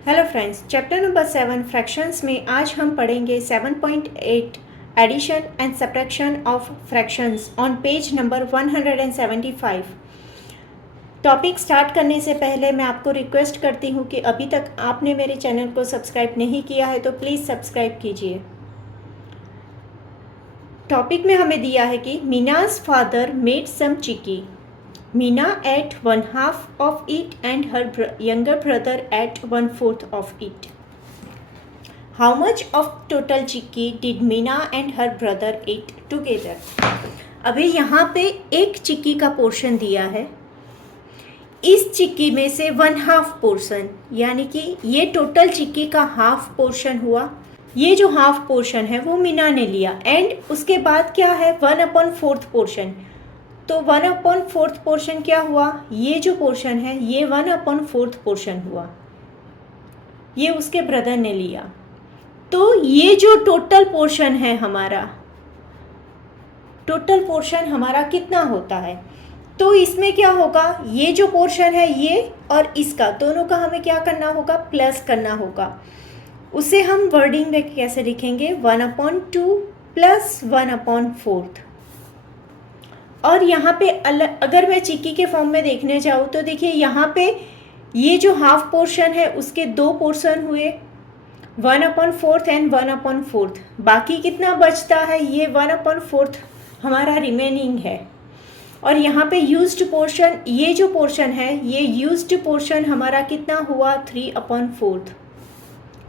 Hello friends, chapter number 7 fractions में आज हम पढ़ेंगे 7.8 addition and subtraction of fractions on page number 175। Topic start करने से पहले मैं आपको रिक्वेस्ट करती हूँ कि अभी तक आपने मेरे चैनल को सब्सक्राइब नहीं किया है तो प्लीज़ सब्सक्राइब कीजिए। टॉपिक में हमें दिया है कि मीना's father made some chikki. Meena ate 1/2 of it and her younger brother ate 1/4 of it. How much of total chicky did Meena and her brother eat together? अभी यहाँ पे एक चिक्की का पोर्शन दिया है। इस चिक्की में से 1/2 पोर्शन, यानी कि ये टोटल चिक्की का हाफ पोर्शन हुआ। ये जो हाफ पोर्शन है वो मीना ने लिया एंड उसके बाद क्या है 1/4 पोर्शन। तो 1/4 पोर्शन क्या हुआ, ये जो पोर्शन है ये 1/4 पोर्शन हुआ, ये उसके ब्रदर ने लिया। तो ये जो टोटल पोर्शन है हमारा, टोटल पोर्शन हमारा कितना होता है, तो इसमें क्या होगा, ये जो पोर्शन है ये और इसका दोनों का हमें क्या करना होगा, प्लस करना होगा। उसे हम वर्डिंग में कैसे लिखेंगे, 1/2 प्लस 1/4। और यहाँ पे अगर मैं चिक्की के फॉर्म में देखने जाऊँ तो देखिए यहाँ पे ये जो हाफ पोर्शन है उसके दो पोर्शन हुए, 1/4 एंड 1/4। बाकी कितना बचता है, ये 1/4 हमारा रिमेनिंग है। और यहाँ पे यूज्ड पोर्शन, ये जो पोर्शन है ये यूज्ड पोर्शन हमारा कितना हुआ, 3/4।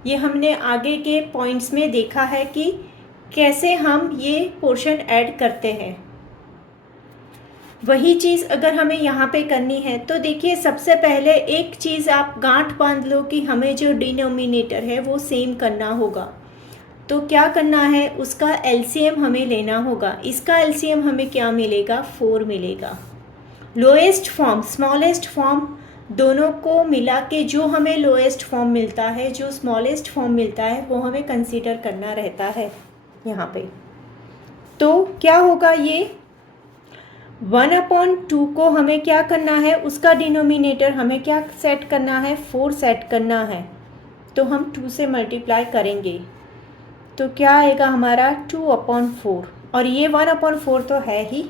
ये हमने आगे के पॉइंट्स में देखा है कि कैसे हम ये पोर्शन ऐड करते हैं। वही चीज़ अगर हमें यहाँ पे करनी है तो देखिए सबसे पहले एक चीज़ आप गांठ बांध लो कि हमें जो डिनोमिनेटर है वो सेम करना होगा। तो क्या करना है, उसका एलसीएम हमें लेना होगा। इसका एलसीएम हमें क्या मिलेगा, 4 मिलेगा। लोएस्ट फॉर्म स्मॉलेस्ट फॉर्म दोनों को मिला के जो हमें लोएस्ट फॉर्म मिलता है, जो स्मॉलेस्ट फॉर्म मिलता है वो हमें कंसीडर करना रहता है यहाँ पे। तो क्या होगा, ये 1/2 को हमें क्या करना है, उसका डिनोमिनेटर हमें क्या सेट करना है, 4 सेट करना है। तो हम 2 से मल्टीप्लाई करेंगे तो क्या आएगा हमारा 2/4, और ये 1/4 तो है ही।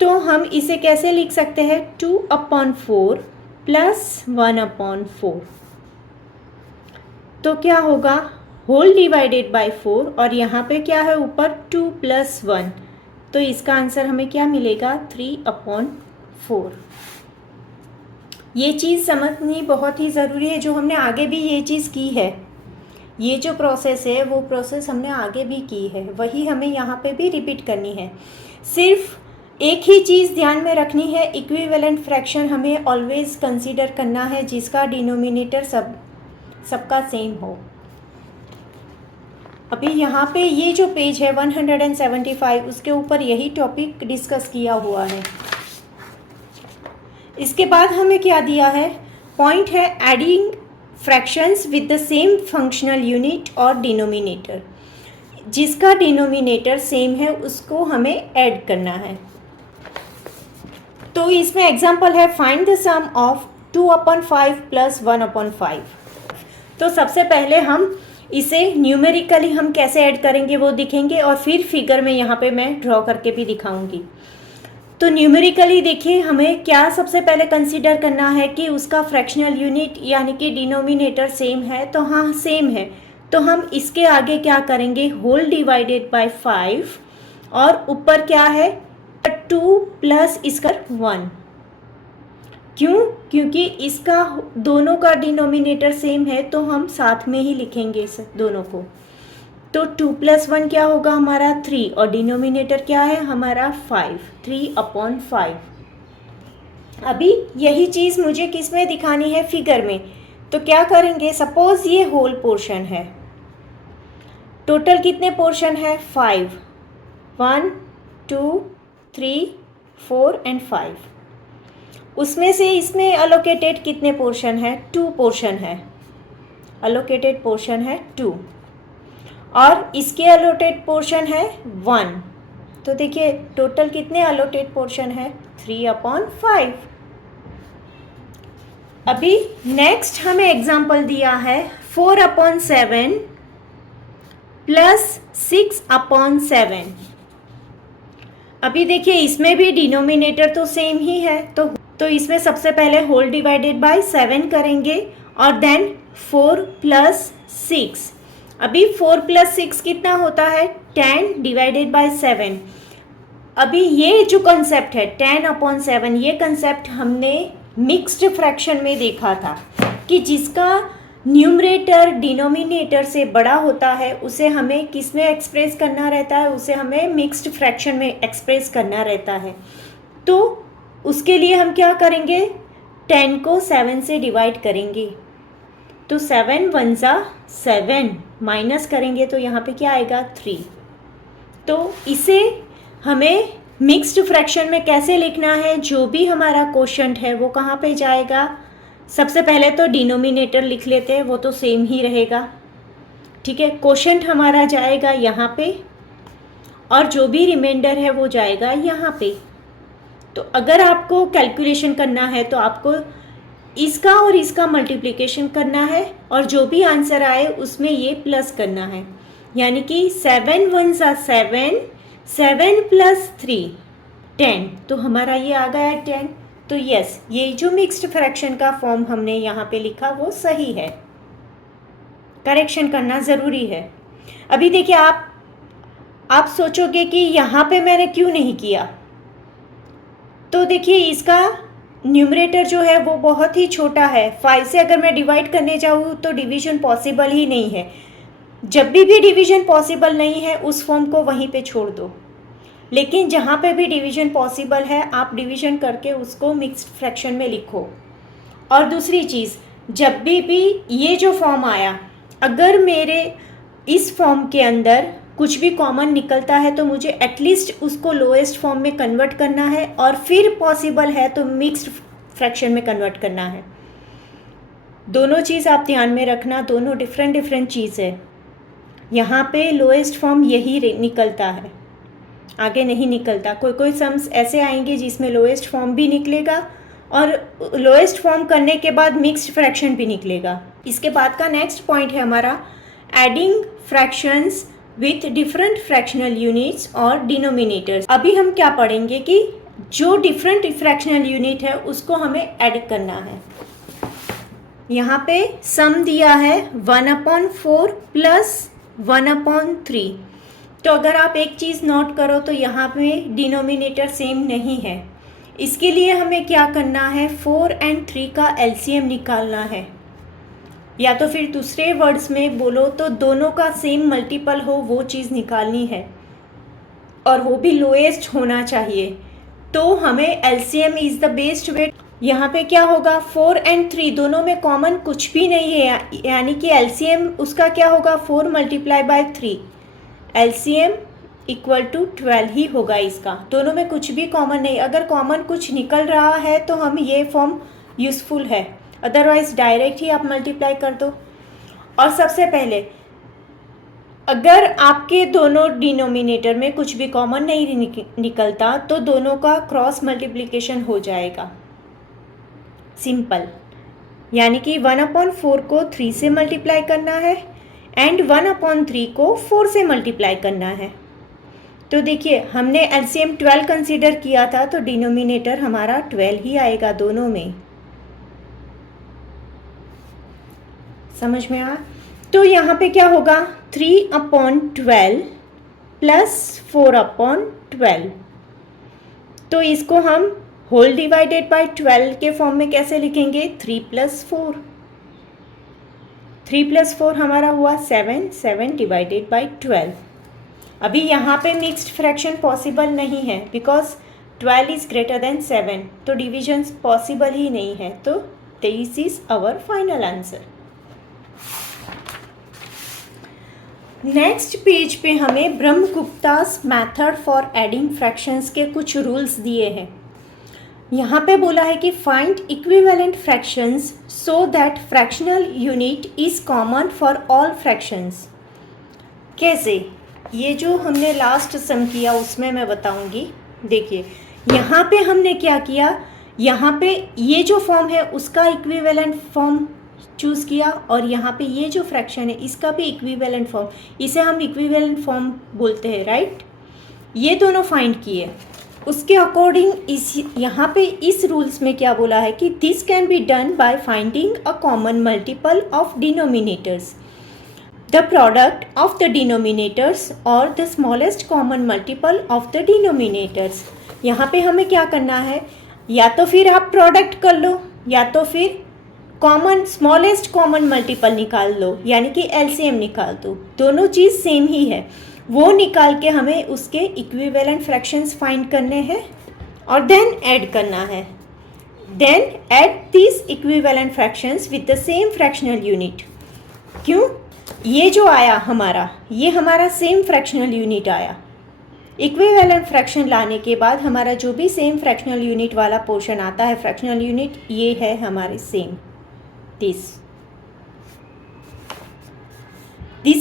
तो हम इसे कैसे लिख सकते हैं, 2/4 प्लस 1/4। तो क्या होगा, होल डिवाइडेड बाय 4, और यहाँ पे क्या है ऊपर 2 + 1, तो इसका आंसर हमें क्या मिलेगा, 3/4। ये चीज़ समझनी बहुत ही ज़रूरी है, जो हमने आगे भी ये चीज़ की है। ये जो प्रोसेस है वो प्रोसेस हमने आगे भी की है, वही हमें यहाँ पे भी रिपीट करनी है। सिर्फ एक ही चीज़ ध्यान में रखनी है, इक्विवेलेंट फ्रैक्शन हमें ऑलवेज कंसीडर करना है जिसका डिनोमिनेटर सबका सेम हो। अभी यहाँ पे ये जो पेज है 175, उसके ऊपर यही टॉपिक डिस्कस किया हुआ है। इसके बाद हमें क्या दिया है, पॉइंट है adding fractions with the same functional unit और डिनोमिनेटर। जिसका डिनोमिनेटर सेम है उसको हमें ऐड करना है। तो इसमें एग्जांपल है, find the sum of 2/5 plus 1/5। तो सबसे पहले हम इसे न्यूमेरिकली हम कैसे ऐड करेंगे वो दिखेंगे, और फिर फिगर में यहाँ पे मैं ड्रॉ करके भी दिखाऊंगी। तो न्यूमेरिकली देखिए हमें क्या सबसे पहले कंसीडर करना है कि उसका फ्रैक्शनल यूनिट यानी कि डिनोमिनेटर सेम है। तो हाँ सेम है, तो हम इसके आगे क्या करेंगे, होल डिवाइडेड बाय 5, और ऊपर क्या है 2 प्लस इसका 1। क्यों, क्योंकि इसका दोनों का डिनोमिनेटर सेम है तो हम साथ में ही लिखेंगे इस दोनों को। तो 2 + 1 क्या होगा हमारा 3, और डिनोमिनेटर क्या है हमारा 5, 3/5। अभी यही चीज़ मुझे किस में दिखानी है, फिगर में। तो क्या करेंगे, सपोज ये होल पोर्शन है, टोटल कितने पोर्शन है, 5, 1 2 3 4 एंड 5। उसमें से इसमें अलोकेटेड कितने पोर्शन है, 2 पोर्शन है, अलोकेटेड पोर्शन है 2, और इसके अलोकेटेड पोर्शन है 1। तो देखिए टोटल कितने अलोकेटेड पोर्शन है, 3/5। अभी नेक्स्ट हमें एग्जाम्पल दिया है 4/7 प्लस 6/7। अभी देखिए इसमें भी डिनोमिनेटर तो सेम ही है, तो इसमें सबसे पहले होल डिवाइडेड बाय 7 करेंगे और देन 4 प्लस 6। अभी 4 प्लस 6 कितना होता है 10 डिवाइडेड बाय 7। अभी ये जो कंसेप्ट है 10/7, ये कंसेप्ट हमने मिक्स्ड फ्रैक्शन में देखा था कि जिसका न्यूमरेटर डिनोमिनेटर से बड़ा होता है उसे हमें किस में एक्सप्रेस करना रहता है, उसे हमें मिक्स्ड फ्रैक्शन में एक्सप्रेस करना रहता है। तो उसके लिए हम क्या करेंगे, 10 को 7 से डिवाइड करेंगे, तो 7 1 जा 7, माइनस करेंगे तो यहाँ पे क्या आएगा 3। तो इसे हमें मिक्स्ड फ्रैक्शन में कैसे लिखना है, जो भी हमारा कोशंट है वो कहाँ पे जाएगा, सबसे पहले तो डिनोमिनेटर लिख लेते हैं, वो तो सेम ही रहेगा, ठीक है। कोशंट हमारा जाएगा यहाँ पे और जो भी रिमाइंडर है वो जाएगा यहाँ पे। तो अगर आपको कैलकुलेशन करना है तो आपको इसका और इसका मल्टीप्लिकेशन करना है और जो भी आंसर आए उसमें ये प्लस करना है, यानी कि 7 1 जा 7, 7 प्लस 3 10, तो हमारा ये आ गया 10। तो यस, ये जो मिक्स्ड फ्रैक्शन का फॉर्म हमने यहाँ पे लिखा वो सही है, करेक्शन करना ज़रूरी है। अभी देखिए आप सोचोगे कि यहाँ पे मैंने क्यों नहीं किया, तो देखिए इसका न्यूमरेटर जो है वो बहुत ही छोटा है, 5 से अगर मैं डिवाइड करने जाऊँ तो डिवीज़न पॉसिबल ही नहीं है। जब भी डिवीज़न पॉसिबल नहीं है उस फॉर्म को वहीं पे छोड़ दो, लेकिन जहाँ पे भी डिवीज़न पॉसिबल है आप डिवीज़न करके उसको मिक्स्ड फ्रैक्शन में लिखो। और दूसरी चीज़, जब भी ये जो फॉर्म आया, अगर मेरे इस फॉर्म के अंदर कुछ भी कॉमन निकलता है तो मुझे एटलीस्ट उसको लोएस्ट फॉर्म में कन्वर्ट करना है और फिर पॉसिबल है तो मिक्स्ड फ्रैक्शन में कन्वर्ट करना है। दोनों चीज़ आप ध्यान में रखना, दोनों डिफरेंट चीज़ है। यहाँ पे लोएस्ट फॉर्म यही निकलता है, आगे नहीं निकलता। कोई सम्स ऐसे आएंगे जिसमें लोएस्ट फॉर्म भी निकलेगा और लोएस्ट फॉर्म करने के बाद मिक्स्ड फ्रैक्शन भी निकलेगा। इसके बाद का नेक्स्ट पॉइंट है हमारा adding fractions with different fractional units और डिनोमिनेटर्स। अभी हम क्या पढ़ेंगे कि जो डिफरेंट फ्रैक्शनल यूनिट है उसको हमें ऐड करना है। यहाँ पे सम दिया है 1/4 प्लस 1/3। तो अगर आप एक चीज़ नोट करो तो यहाँ पे डिनोमिनेटर सेम नहीं है, इसके लिए हमें क्या करना है, 4 और 3 का एलसीएम निकालना है, या तो फिर दूसरे वर्ड्स में बोलो तो दोनों का सेम मल्टीपल हो वो चीज़ निकालनी है और वो भी लोएस्ट होना चाहिए। तो हमें LCM is the best way. यहाँ पे क्या होगा, 4 और 3 दोनों में कॉमन कुछ भी नहीं है, यानी कि एलसीएम उसका क्या होगा 4 × 3, एलसीएम इक्वल टू 12 ही होगा इसका। दोनों में कुछ भी कॉमन नहीं, अगर कॉमन कुछ निकल रहा है तो हम ये फॉर्म यूज़फुल है, अदरवाइज डायरेक्ट ही आप मल्टीप्लाई कर दो। और सबसे पहले अगर आपके दोनों डिनोमिनेटर में कुछ भी कॉमन नहीं निकलता तो दोनों का क्रॉस मल्टीप्लिकेशन हो जाएगा, सिंपल। यानी कि 1/4 को 3 से मल्टीप्लाई करना है एंड 1/3 को 4 से मल्टीप्लाई करना है। तो देखिए हमने एलसीएम 12 कंसीडर किया था, तो डिनोमिनेटर हमारा 12 ही आएगा दोनों में। समझ में आया? तो यहाँ पे क्या होगा, 3/12 प्लस 4/12। तो इसको हम होल डिवाइडेड बाय 12 के फॉर्म में कैसे लिखेंगे, 3 + 4। 3 + 4 हमारा हुआ 7, 7 डिवाइडेड बाय 12। अभी यहाँ पे मिक्स्ड फ्रैक्शन पॉसिबल नहीं है बिकॉज 12 इज़ ग्रेटर देन 7, तो डिविजन्स पॉसिबल ही नहीं है। तो this is our final answer. Next page पे हमें Brahmagupta's method for adding fractions के कुछ रूल्स दिए हैं। यहाँ पे बोला है कि find equivalent fractions so that fractional unit is common for all fractions. कैसे, ये जो हमने लास्ट सम किया उसमें मैं बताऊंगी। देखिए यहाँ पे हमने क्या किया, यहाँ पे ये जो फॉर्म है उसका इक्विवेलेंट फॉर्म चूज़ किया, और यहाँ पे ये जो फ्रैक्शन है इसका भी इक्विवेलेंट फॉर्म, इसे हम इक्विवेलेंट फॉर्म बोलते हैं, राइट। ये दोनों फाइंड किए। उसके अकॉर्डिंग इस यहाँ पे इस रूल्स में क्या बोला है कि this can be done by finding a common multiple of denominators, the product of the denominators और the smallest common multiple of the denominators. यहाँ पे हमें क्या करना है, या तो फिर आप प्रोडक्ट कर लो या तो फिर कॉमन स्मॉलेस्ट कॉमन मल्टीपल निकाल लो, यानी कि एलसीएम निकाल दो। दोनों चीज़ सेम ही है, वो निकाल के हमें उसके इक्विवेलेंट फ्रैक्शंस फाइंड करने हैं और देन ऐड करना है। Then add this equivalent fractions with the same fractional unit. क्यों? ये जो आया हमारा, ये हमारा सेम फ्रैक्शनल यूनिट आया। इक्विवेलेंट फ्रैक्शन लाने के बाद हमारा जो भी सेम फ्रैक्शनल यूनिट वाला पोर्शन आता है, फ्रैक्शनल यूनिट, ये है हमारे same this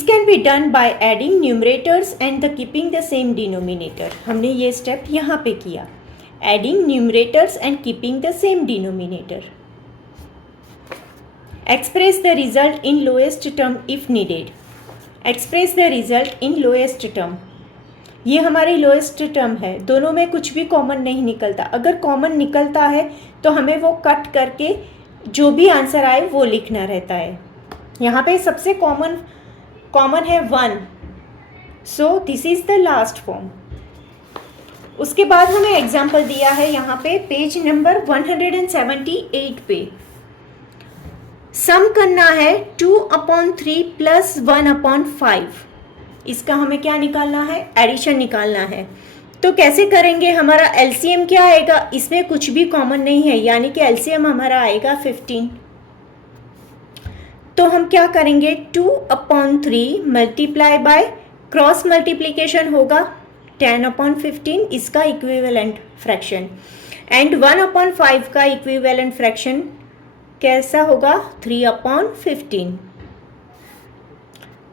can be done by adding numerators and the keeping the same denominator. हमने ये स्टेप यहाँ पे किया, adding numerators and keeping the same denominator. Express the result in lowest term if needed. Express the result in lowest term, ये हमारी lowest term है, दोनों में कुछ भी कॉमन नहीं निकलता। अगर कॉमन निकलता है तो हमें वो कट करके जो भी आंसर आए वो लिखना रहता है। यहाँ पे सबसे कॉमन है 1, सो this is the last form. उसके बाद हमें एग्जाम्पल दिया है यहाँ पे पेज नंबर 178 पे। सम करना है 2/3 + 1/5। इसका हमें क्या निकालना है, एडिशन निकालना है। तो कैसे करेंगे, हमारा एलसीएम क्या आएगा, इसमें कुछ भी कॉमन नहीं है, यानी कि एलसीएम हमारा आएगा 15। तो हम क्या करेंगे, 2/3 मल्टीप्लाई बाय क्रॉस मल्टीप्लीकेशन होगा 10/15, इसका इक्विवेलेंट फ्रैक्शन, एंड 1/5 का इक्विवेलेंट फ्रैक्शन कैसा होगा, 3/15।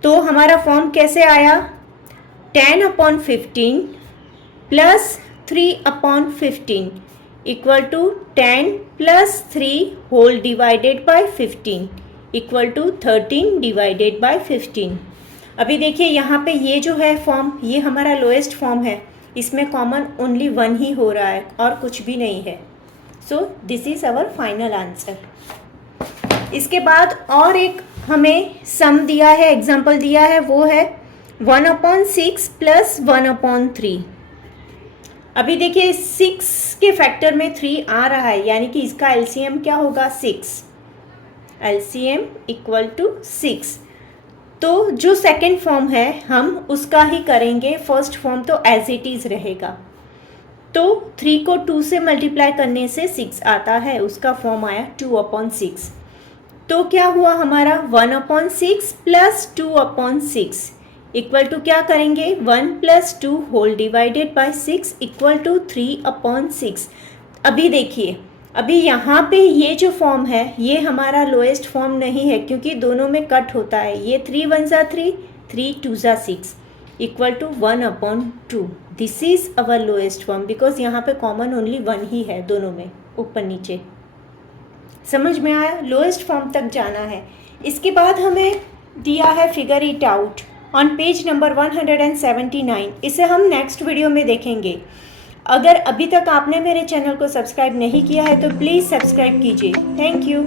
तो हमारा फॉर्म कैसे आया, 10/15 plus 3/15 equal to 10 + 3 whole divided by 15 equal to 13 divided by 15। अभी देखिए यहाँ पे ये जो है फॉर्म, ये हमारा लोएस्ट फॉर्म है, इसमें कॉमन ओनली 1 ही हो रहा है और कुछ भी नहीं है। So this is our final answer. इसके बाद और एक हमें सम दिया है, एग्जाम्पल दिया है, वो है 1/6 + 1/3। अभी देखिए 6 के फैक्टर में 3 आ रहा है, यानी कि इसका एलसीएम क्या होगा, 6। LCM equal to 6। तो जो सेकंड फॉर्म है हम उसका ही करेंगे, फर्स्ट फॉर्म तो एज इट इज़ रहेगा। तो 3 को 2 से मल्टीप्लाई करने से 6 आता है, उसका फॉर्म आया 2/6। तो क्या हुआ हमारा, 1/6 + 2/6 इक्वल टू क्या करेंगे, 1 + 2 whole divided by 6 equal to 3/6। अभी देखिए, अभी यहाँ पे ये जो फॉर्म है ये हमारा लोएस्ट फॉर्म नहीं है, क्योंकि दोनों में कट होता है। ये 3 × 1 = 3, 3 × 2 = 6 equal to 1/2। This is our lowest form, because यहाँ पे कॉमन ओनली 1 ही है दोनों में, ऊपर नीचे। समझ में आया, लोएस्ट फॉर्म तक जाना है। इसके बाद हमें दिया है figure it out on page number 179। इसे हम नेक्स्ट वीडियो में देखेंगे। अगर अभी तक आपने मेरे चैनल को सब्सक्राइब नहीं किया है तो प्लीज़ सब्सक्राइब कीजिए। Thank you.